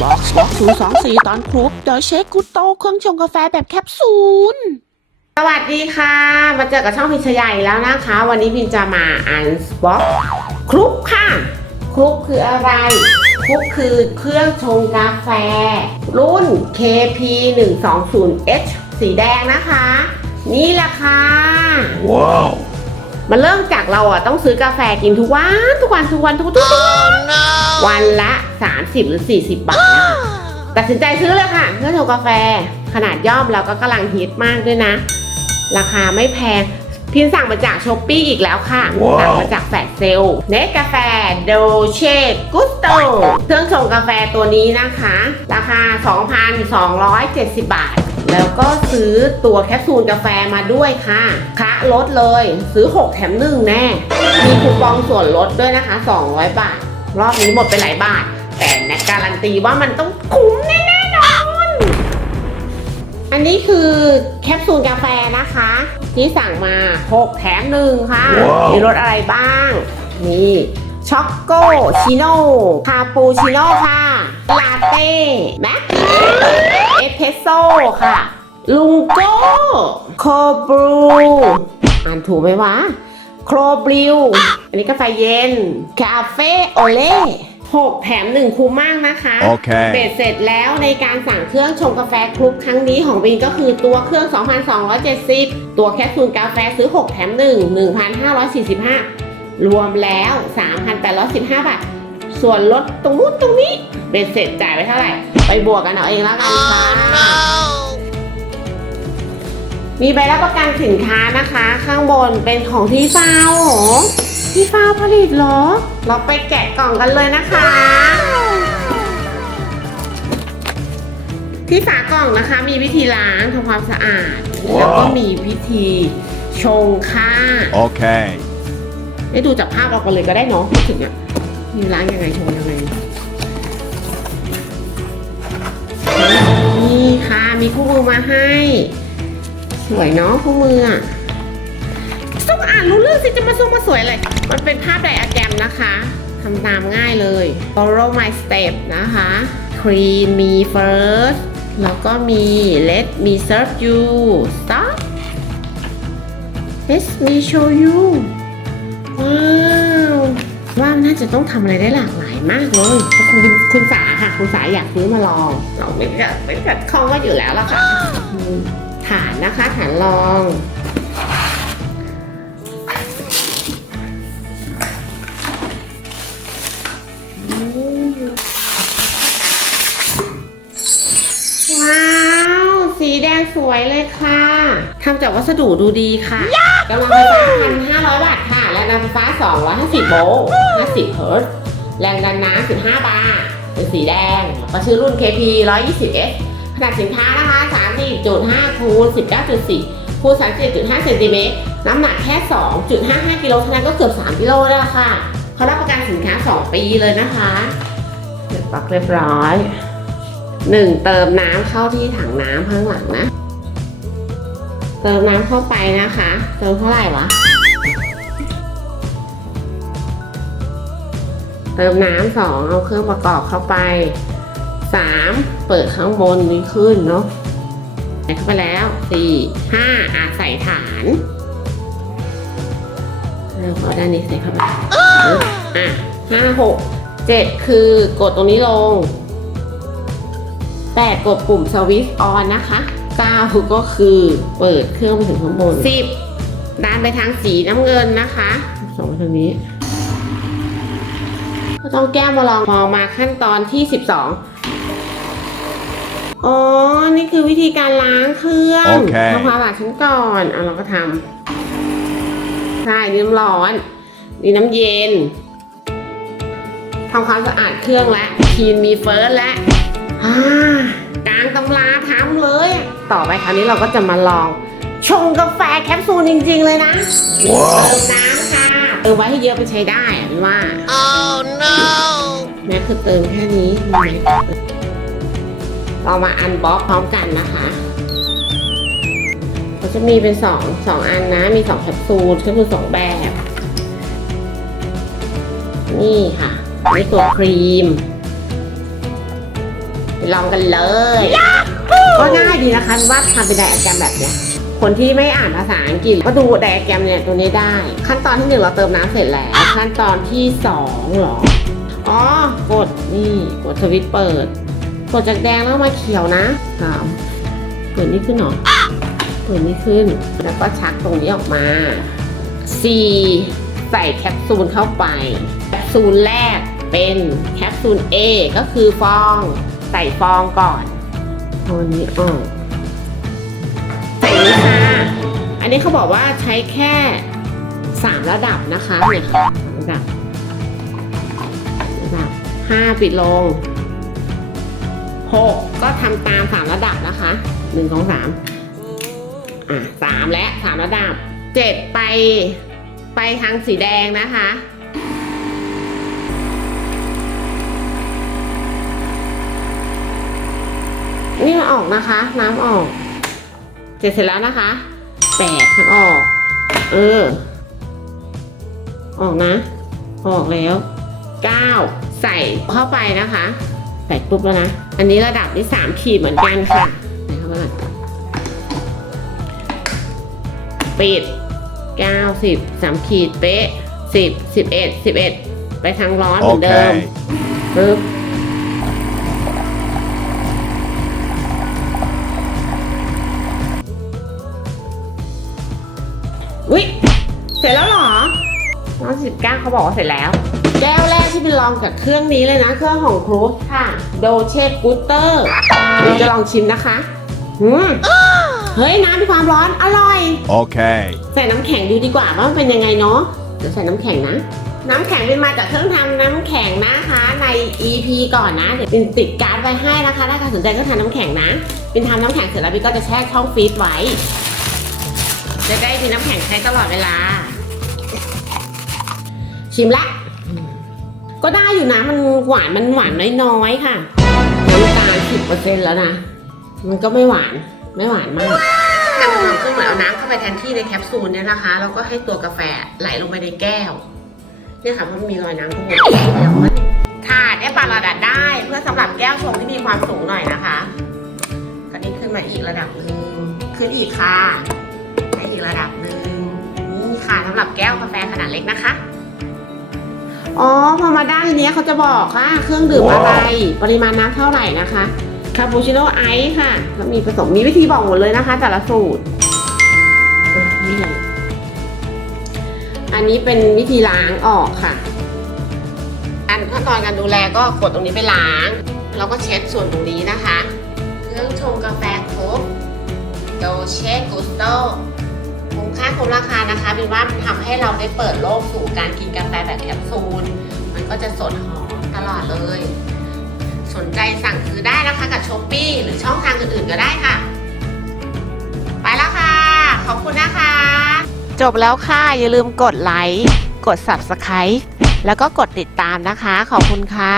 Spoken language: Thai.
บ็อกซ์024ตอนครบโดยเชคกุตโตเครื่องชงกาแฟแบบแคปซูลสวัสดีค่ะมาเจอกับช่องพิชใหญ่แล้วนะคะวันนี้พิมจะมาอันบ็อกคลุกค่ะคลุกคืออะไรคลุกคือเครื่องชงกาแฟรุ่น KP 120H สีแดงนะคะนี่แหละค่ะว้าวมันเริ่มจากเราต้องซื้อกาแฟกินทุกวันทุกวันละ30หรือ40 บาทนะคะตัดสินใจซื้อเลยค่ะเครื่องชงกาแฟขนาดย่อมแล้วก็กำลังฮิตมากด้วยนะราคาไม่แพงพิมสั่งมาจากช้อปปี้อีกแล้วค่ะ สั่งมาจากแฟลชเซลเนสกาแฟโดเช่กุสโตเครื่องชงกาแฟตัวนี้นะคะราคา 2,270 บาทแล้วก็ซื้อตัวแคปซูลกาแฟมาด้วยค่ะคะลดเลยซื้อ6แถม1แน่มีคูปองส่วนลดด้วยนะคะ200 บาทรอบนี้หมดไปหลายบาทแต่แนทการันตีว่ามันต้องคุ้มแน่นอนอันนี้คือแคปซูลกาแฟนะคะที่สั่งมา6แถม1ค่ะ มีรสอะไรบ้างนี่ช็อกโกชิโน่คาปูชิโน่ค่ะลาเต้แมคเอสเพรสโซ่ค่ะลุงโก้โคบรูอ่านถูกไหมวะโครบริวอันนี้กาแฟเย็นคาเฟ่โอเล่6แถม1คุ้มมากนะคะเบ็ดเสร็จแล้วในการสั่งเครื่องชงกาแฟคลุกครั้งนี้ของบินก็คือตัวเครื่อง 2,270 ตัวแคปซูลกาแฟซื้อ6แถม1 1,545 รวมแล้ว 3,815 บาทส่วนลดตรงนู้นตรงนี้เบ็ดเสร็จจ่ายไปเท่าไหร่ไปบวกกันเอาเองแล้วกันค่ะมีใบรับประกันสินค้านะคะข้างบนเป็นของที่ฟาวเหรอที่ฟาวผลิตเหรอเราไปแกะกล่องกันเลยนะคะที่ฝากล่องนะคะมีวิธีล้างทำความสะอาด แล้วก็มีวิธีชงค่ะโอเคได้ดูจากภาพออกกันเลยก็ได้เนาะถึงอ่ะมีล้างยังไงชงยังไงนี่ค่ะมีคู่มือมาให้สวยเนาะคู่มือต้องอ่านรู้เรื่องสิจะมาส่งมาสวยเลยมันเป็นภาพไดอะแกรมนะคะทำตามง่ายเลย follow my step นะคะ clean me first แล้วก็มี let me serve you stop let me show you ว้าวว่าน่าจะต้องทำอะไรได้หลากหลายมากเลยคุณสาค่ะคุณสาอยากซื้อมาลองเราไม่กัดข้องก็อยู่แล้วล่ะค่ะฐานนะคะฐานรองว้าวสีแดงสวยเลยค่ะทำจากวัสดุดูดีค่ะกำลังไฟฟ้า 1,500 วัตต์ค่ะแรงดันไฟฟ้า250 โวลต์ 50 เฮิร์ตซ์แรงดันน้ำ15 บาร์เป็นสีแดงก็ชื่อรุ่น KP 120S ขนาดสินค้านะคะ 30.5 คูณ 19.4 คูณ 37.5 เซนติเมตรน้ำหนักแค่ 2.55 กิโลเท่านั้นก็เกือบ 3 กิโลแล้วค่ะเขารับประกันสินค้า 2 ปีเลยนะคะเสร็จปักเรียบร้อย1เติมน้ำเข้าที่ถังน้ำข้างหลังนะเติมน้ำเข้าไปนะคะเติมเท่าไหร่วะเติมน้ำ2เอาเครื่องประกอบเข้าไป3เปิดข้างบนนี้ขึ้นเนาะใส่เข้าไปแล้ว4 5ใส่ฐานแล้วก็ด้านนี้ใส่เข้าไป5 6 7คือกดตรงนี้ลง8กดปุ่มสวิตช์ออนนะคะ9ก็คือเปิดเครื่องไปถึงข้างบน10ดันไปทางสีน้ำเงินนะคะส่งไปทางนี้ก็ต้องแก้มาลองมองมาขั้นตอนที่12อ๋อนี่คือวิธีการล้างเครื่องทำความสะอาดชั้นก่อนเราก็ทำใช่น้ำร้อนนี่น้ำเย็นทำความสะอาดเครื่องและคลีนมีเฟิร์สและกลางตำราทำเลยต่อไปคราวนี้เราก็จะมาลองชงกาแฟแคปซูลจริงๆเลยนะเติมน้ำค่ะเติมไว้ให้เยอะไปใช้ได้ว่า oh no แม่คือเติมแค่นี้เรามาอันบ็อกพร้อมกันนะคะเขาจะมีเป็น2อันนะมี2แคปซูลคือ2แบบนี่ค่ะนี่ตัวครีม ไปลองกันเลย ก็ง่ายดีนะคะว่าทำเป็นไดอะแกรมแบบเนี้ยคนที่ไม่อ่านภาษาอังกฤษก็ดูไดอะแกรมเนี่ยตัวนี้ได้ ขั้นตอนที่ 1เราเติมน้ำเสร็จแล้วขั้นตอนที่2เหรออ๋อกดนี่กดสวิตช์เปิดกดจากแดงแล้วมาเขียวนะเปิดนี่ขึ้นหรอเปิดนี่ขึ้นแล้วก็ชักตรงนี้ออกมา C ใส่แคปซูลเข้าไปแคปซูลแรกเป็นแคปซูล A ก็คือฟองใส่ฟองก่อนตัวนี้ออกใส่นี่ค่ะอันนี้เขาบอกว่าใช้แค่3ระดับนะคะเนี่ยค่ะระดับ5ปิดลง6ก็ทำตาม3ระดับนะคะ1 2 3 3และ3ระดับ7ไปทางสีแดงนะคะนี่มันออกนะคะน้ำออกเสร็จแล้วนะคะ8ทางออกออกนะออกแล้ว9ใส่เข้าไปนะคะใส่ปุ๊บแล้วนะอันนี้ระดับที่3ขีดเหมือนกันค่ะใส่เข้าไปปิด9 10 3ขีดเป๊ะ10 11ไปทางร้อนเหมือนเดิมปึ๊บอุ๊ยเสร็จแล้วเหรอ19เขาบอกว่าเสร็จแล้วแก้วแรกที่เป็นลองกับเครื่องนี้เลยนะเครื่องของครูสค่ะโดเช่กูเตอร์เราจะลองชิมนะคะเฮ้ยน้ำมีความร้อนอร่อยโอเคใส่น้ำแข็งดูดีกว่าว่ามันเป็นยังไงเนาะเดี๋ยวใส่น้ำแข็งนะน้ำแข็งเป็นมาจากเครื่องทำน้ำแข็งนะคะใน EP ก่อนนะเดี๋ยวเป็นติดการ์ดไว้ให้นะคะถ้าใครสนใจก็ทำน้ำแข็งนะเป็นทำน้ำแข็งเสร็จแล้วพี่ก็จะแช่ช่องฟรีซไว้จะได้มีน้ำแข็งใช้ตลอดเวลาชิมละก็ได้อยู่นะมันหวานน้อยๆค่ะน้ำตาล10%แล้วนะมันก็ไม่หวานมากทำความขึ้นเหมือนเอาน้ำเข้าไปแทนที่ในแคปซูลเนี่ยนะคะแล้วก็ให้ตัวกาแฟไหลลงไปในแก้วเนี่ยค่ะมันมีรอยน้ำทั้งหมดถาดเนี่ยปาระดับได้เพื่อสำหรับแก้วชงที่มีความสูงหน่อยนะคะก็นี้ขึ้นมาอีกระดับนึงขึ้นอีกค่ะให้อีกระดับนึงนี่ค่ะสำหรับแก้วกาแฟขนาดเล็กนะคะอ๋อพอมาด้านนี้เขาจะบอกค่ะเครื่องดื่มอะไรปริมาณน้ำเท่าไหร่นะคะคาปูชิโน่ไอซ์ค่ะแล้วมีผสมมีวิธีบอกหมดเลยนะคะแต่ละสูตรนี่เลยอันนี้เป็นวิธีล้างออกค่ะขั้นตอนการดูแลก็กดตรงนี้ไปล้างแล้วก็เช็ดส่วนตรงนี้นะคะเครื่องชงกาแฟครบโดเช่กุสโตคุ้มค่าคุ้มราคานะคะบินว่ามันทำให้เราได้เปิดโลกสู่การกินกาแฟแบบแคปซูลมันก็จะสดหอมตลอดเลยสนใจสั่งซื้อได้นะคะกับ Shopee หรือช่องทางอื่นๆก็ได้ค่ะไปแล้วค่ะขอบคุณนะคะจบแล้วค่ะอย่าลืมกดไลค์กด Subscribe แล้วก็กดติดตามนะคะขอบคุณค่ะ